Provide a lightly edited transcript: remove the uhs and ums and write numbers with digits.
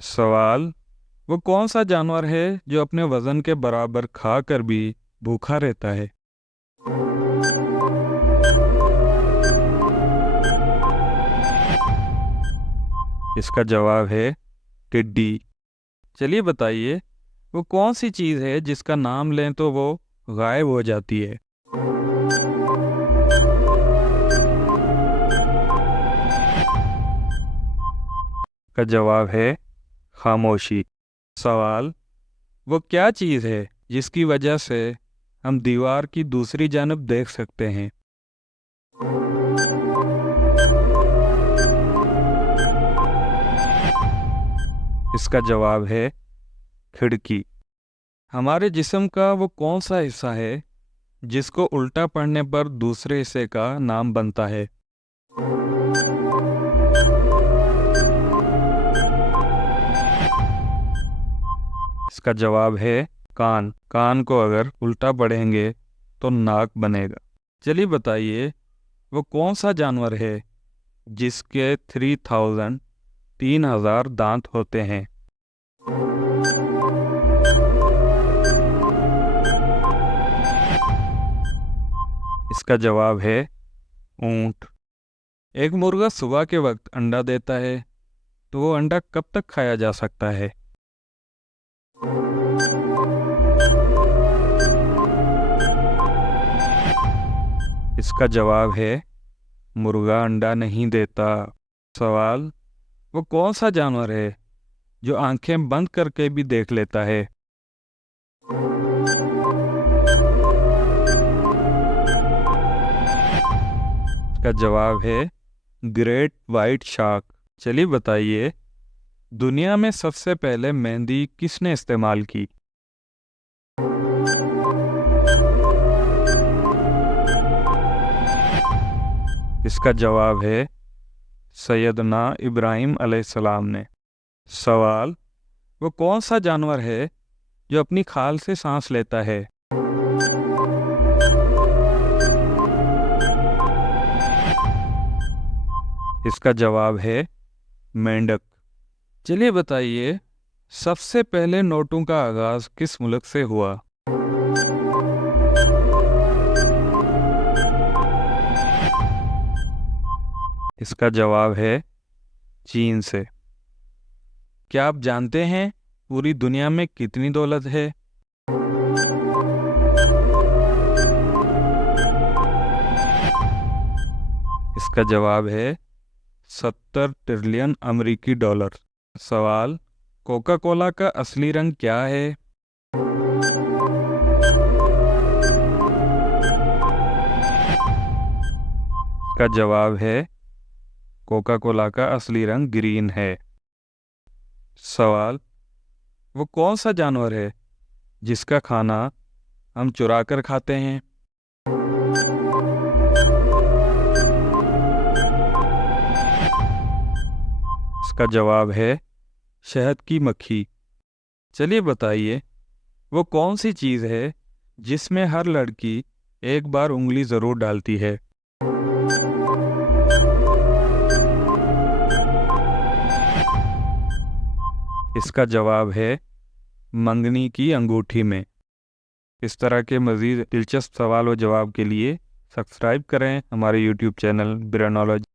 सवाल, वो कौन सा जानवर है जो अपने वजन के बराबर खा कर भी भूखा रहता है? इसका जवाब है टिड्डी। चलिए बताइए, वो कौन सी चीज़ है जिसका नाम लें तो वो गायब हो जाती है? का जवाब है खामोशी। सवाल, वो क्या चीज़ है जिसकी वजह से हम दीवार की दूसरी जानब देख सकते हैं? इसका जवाब है खिड़की। हमारे जिस्म का वो कौन सा हिस्सा है जिसको उल्टा पढ़ने पर दूसरे हिस्से का नाम बनता है? इसका जवाब है कान। कान को अगर उल्टा पढ़ेंगे तो नाक बनेगा। चलिए बताइए, वो कौन सा जानवर है जिसके 3,000 दांत होते हैं? इसका जवाब है ऊंट। एक मुर्गा सुबह के वक्त अंडा देता है, तो वो अंडा कब तक खाया जा सकता है? इसका जवाब है मुर्गा अंडा नहीं देता। सवाल, वो कौन सा जानवर है जो आंखें बंद करके भी देख लेता है? इसका जवाब है ग्रेट वाइट शार्क। चलिए बताइए, दुनिया में सबसे पहले मेहंदी किसने इस्तेमाल की? इसका जवाब है सैयदना इब्राहिम अलैहिस्सलाम ने। सवाल, वो कौन सा जानवर है जो अपनी खाल से सांस लेता है? इसका जवाब है मेंढक। चलिए बताइए, सबसे पहले नोटों का आगाज किस मुल्क से हुआ? इसका जवाब है चीन से। क्या आप जानते हैं पूरी दुनिया में कितनी दौलत है? इसका जवाब है 70 ट्रिलियन अमेरिकी डॉलर। सवाल, कोका कोला का असली रंग क्या है? इसका जवाब है कोका कोला का असली रंग ग्रीन है। सवाल, वो कौन सा जानवर है जिसका खाना हम चुरा कर खाते हैं? इसका जवाब है शहद की मक्खी। चलिए बताइए, वो कौन सी चीज़ है जिसमें हर लड़की एक बार उंगली ज़रूर डालती है? इसका जवाब है मंगनी की अंगूठी में। इस तरह के मज़ीद दिलचस्प सवाल व जवाब के लिए सब्सक्राइब करें हमारे YouTube चैनल ब्रेनोलॉजी।